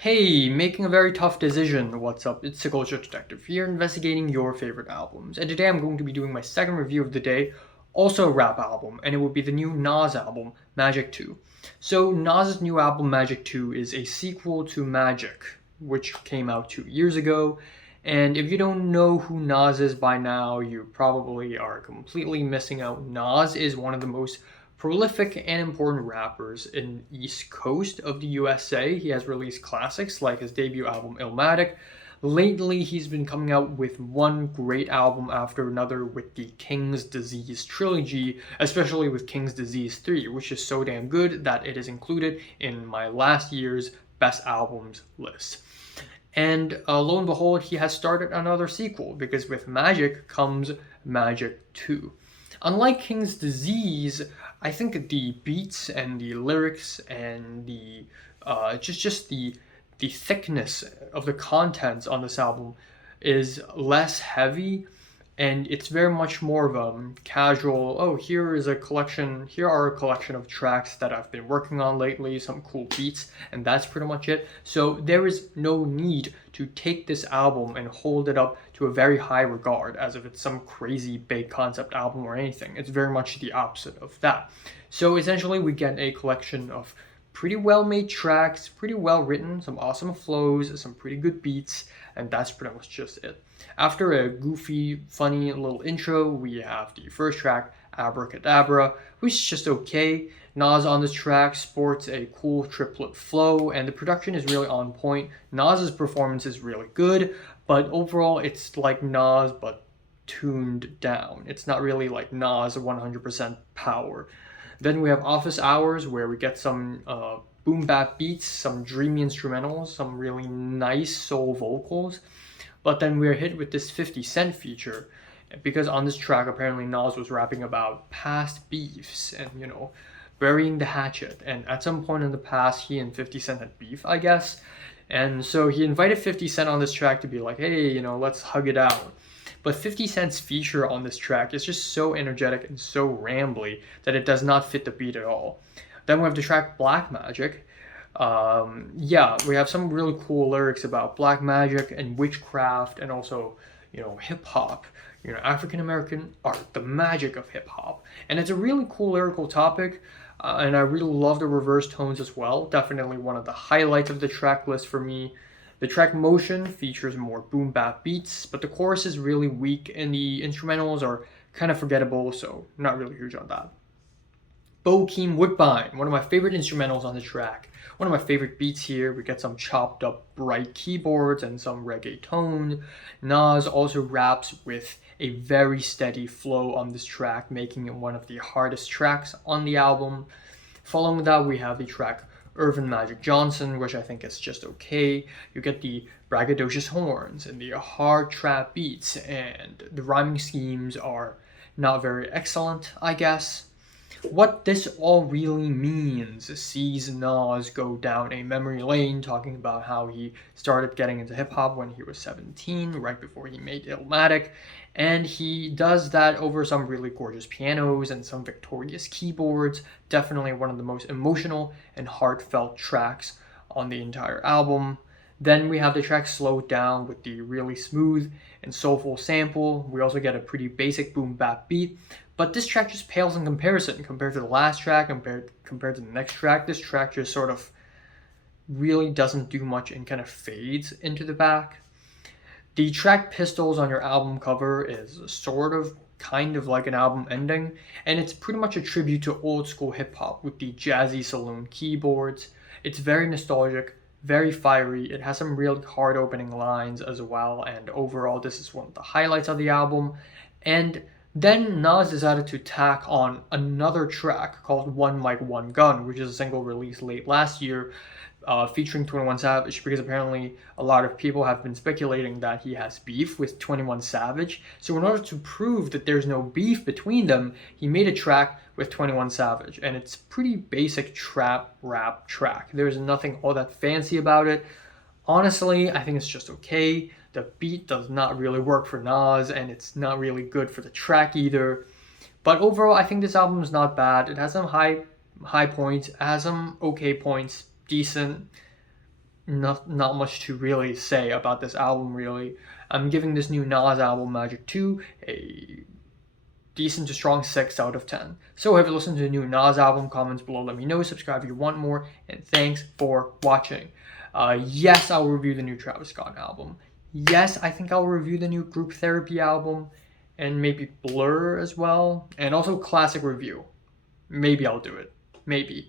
Hey, making a very tough decision. What's up? It's the Culture Detective here, investigating your favorite albums. And today I'm going to be doing my second review of the day, also a rap album, and it will be the new Nas album, Magic 2. So, Nas's new album, Magic 2, is a sequel to Magic, which came out 2 years ago. And if you don't know who Nas is by now, you probably are completely missing out. Nas is one of the most prolific and important rappers in East Coast of the USA. He has released classics like his debut album Illmatic. Lately, he's been coming out with one great album after another with the King's Disease trilogy, especially with King's Disease 3, which is so damn good that it is included in my last year's best albums list. And lo and behold, he has started another sequel because with Magic comes Magic 2. Unlike King's Disease, I think the beats and the lyrics and the just the thickness of the contents on this album is less heavy, and it's very much more of a casual, oh, here are a collection of tracks that I've been working on lately, some cool beats, and that's pretty much it. So there is no need to take this album and hold it up to a very high regard as if it's some crazy big concept album or anything. It's very much the opposite of that. So essentially we get a collection of pretty well made tracks, pretty well written, some awesome flows, some pretty good beats, and that's pretty much just it. After a goofy, funny little intro, we have the first track, Abracadabra, which is just okay. Nas on this track sports a cool triplet flow, and the production is really on point. Nas's performance is really good, but overall it's like Nas but tuned down. It's not really like Nas 100% power. Then we have Office Hours, where we get some Boombap beats, some dreamy instrumentals, some really nice soul vocals. But then we're hit with this 50 Cent feature, because on this track apparently Nas was rapping about past beefs and, burying the hatchet. And at some point in the past, he and 50 Cent had beef, I guess. And so he invited 50 Cent on this track to be like, hey, let's hug it out. But 50 Cent's feature on this track is just so energetic and so rambly that it does not fit the beat at all. Then we have the track Black Magic. We have some really cool lyrics about black magic and witchcraft and also, hip hop, African American art, the magic of hip hop. And it's a really cool lyrical topic. And I really love the reverse tones as well. Definitely one of the highlights of the track list for me. The track Motion features more boom bap beats, but the chorus is really weak and the instrumentals are kind of forgettable, so not really huge on that. Bokeem Woodbine, one of my favorite instrumentals on the track. One of my favorite beats here. We get some chopped up bright keyboards and some reggae tone. Nas also raps with a very steady flow on this track, making it one of the hardest tracks on the album. Following that, we have the track Irvin Magic Johnson, which I think is just okay. You get the braggadocious horns and the hard trap beats, and the rhyming schemes are not very excellent, I guess. What this all really means sees Nas go down a memory lane talking about how he started getting into hip hop when he was 17, right before he made Illmatic, and he does that over some really gorgeous pianos and some victorious keyboards. Definitely one of the most emotional and heartfelt tracks on the entire album. Then we have the track Slow Down with the really smooth and soulful sample. We also get a pretty basic boom bap beat, but this track just pales in comparison compared to the last track, compared to the next track. This track just sort of really doesn't do much and kind of fades into the back. The track Pistols on your album cover is sort of kind of like an album ending, and it's pretty much a tribute to old school hip hop with the jazzy saloon keyboards. It's very nostalgic, very fiery. It has some real hard opening lines as well, and overall this is one of the highlights of the album. And then Nas decided to tack on another track called One Mic One Gun, which is a single released late last year, featuring 21 Savage, because apparently a lot of people have been speculating that he has beef with 21 Savage. So in order to prove that there's no beef between them, he made a track with 21 Savage, and it's pretty basic trap rap track. There's nothing all that fancy about it. Honestly, I think it's just okay. The beat does not really work for Nas, and it's not really good for the track either. But overall, I think this album is not bad. It has some high points, it has some okay points, decent. not much to really say about this album, really. I'm giving this new Nas album, Magic 2, a decent to strong 6 out of 10. So if you listen to the new Nas album, comments below, let me know, subscribe if you want more, and thanks for watching. Yes, I'll review the new Travis Scott album. Yes, I think I'll review the new Group Therapy album, and maybe Blur as well, and also Classic Review. Maybe I'll do it. Maybe.